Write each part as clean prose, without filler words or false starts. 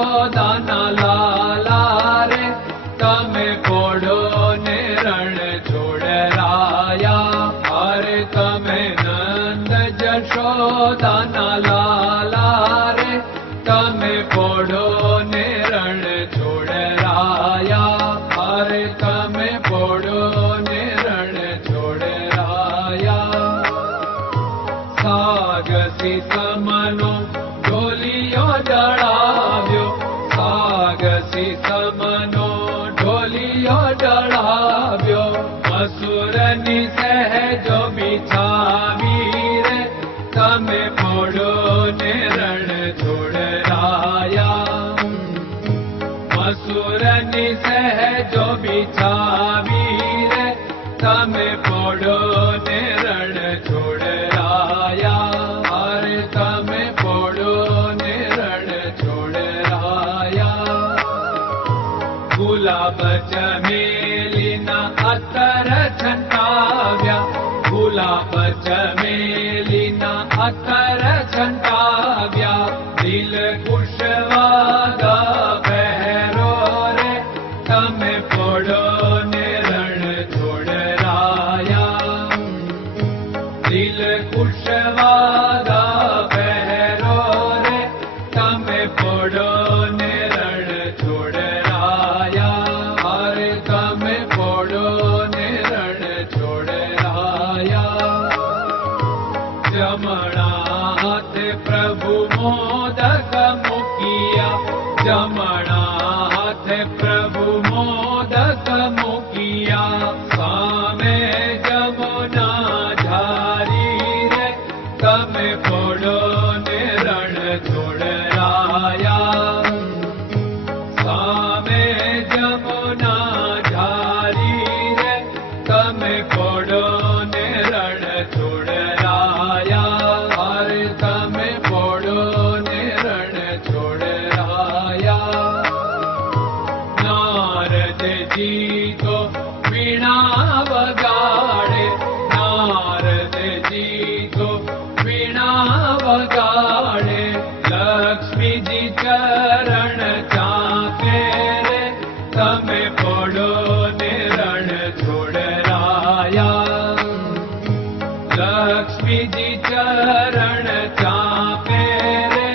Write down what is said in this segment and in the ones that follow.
જશોદાના લાલા રે તમે પોડો ને રણ છોડરાયા. અરે તમે નંદ જશોદાના લાલા રે તમે પોડો ને રણ છોડરાયા. અરે તમે પોડો ને રણ છોડરાયા. સાગસી સમનો ઢોલિયો ડળાવ્યો, સાગસી સમનો ઢોલિયો ડળાવ્યો. મસૂરની સહેજો બિછાવી રે તમે પોડો ને રણ છોડરાયા. મસૂરની સહેજો બિછાવી રે તમે પોડો ને રણ છોડરાયા. અરે તમે પોડો ને રણ છોડરાયા. ગુલાબ ચમેલીના અત્તર છંટાવ્યા, ગુલાબ ચમેલીના અત્તર છંટાવ્યા. દિલ કુશવાદા પહેરો રે તમે પોડો ને રણ છોડરાયા. દિલ કુશવાદા પહેરો રે તમે પોડો ને રણ છોડરાયા. અરે તમે પોડો ને રણ છોડરાયા. જમણા હાથે પ્રભુ મોદક મૂકિયા, જમણા હાથે પ્રભુ મોદક મૂકિયા. સામે જમુના ઝારી રે તમે પોડો ને રણ છોડરાયા. સામે જમુના ઝારી રે તમે પોડો ને રણ છોડરાયા. અરે તમે પોડો ને રણ છોડરાયા. નારદજી તો વીણા વગાડે, નારદજી તો વીણા વગાડે. લક્ષ્મીજી ચરણ ચાકે રે તમે પોડો ને રણ છોડરાયા. લક્ષ્મીજી ચરણ ચાપે રે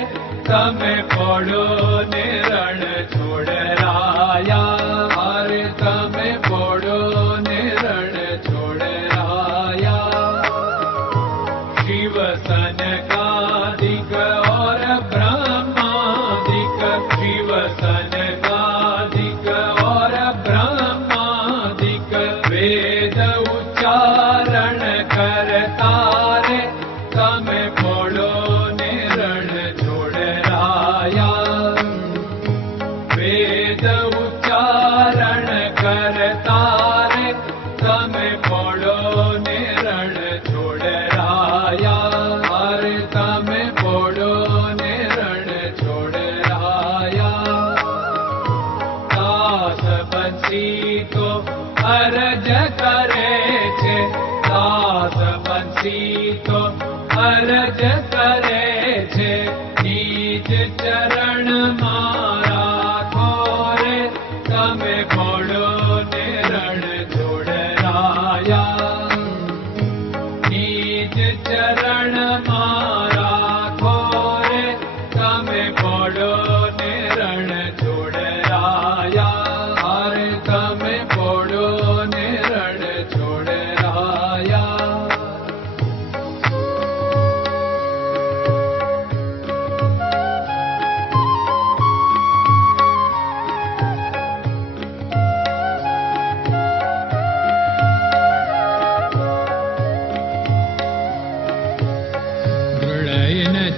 તમે પોડો ને રણ છોડરાયા. અરે તમે પોડો ને રણ છોડરાયા. શિવ સનકાદિક और ब्रह्मादिक, शिव सनकादिक और ब्रह्मादिक. वेद उच्चारण करता रे તમે પોડો ને રણ છોડરાયા. વેદ ઉચ્ચારણ કરતા રે તમે પોડો ને રણ છોડરાયા. અરે તમે પોડો ને રણ છોડરાયા. દાસ બંસી તો અરજ કરે છે, દાસ બંસી તો અરજ કરે છે. નીચ ચરણ મારા ખોરે તમે પોડો ને રણ છોડરાયા. નીચ ચરણ મારા ખોરે તમે પોડો ને રણ છોડરાયા. અરે તમે પોડો ને રણ છોડરાયા.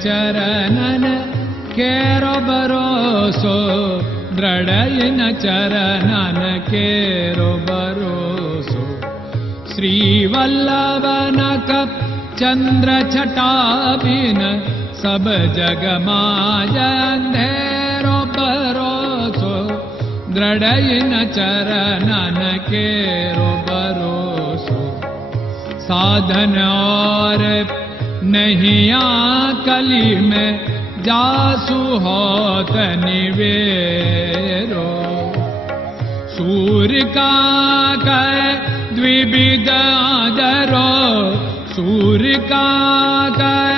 ચરણન કેરો ભરોસો, દ્રઢયન ચરણન કેરો ભરોસો. શ્રી વલ્લભન કપ ચંદ્ર છટાબિન સબ જગમાં અંધેરો ભરોસો. દ્રઢયન ચરણન કેરો ભરોસો. साधन और नहीं कली में जासु होत निवेरो सूर्य का कै द्विविध आदरो सूर्य का कै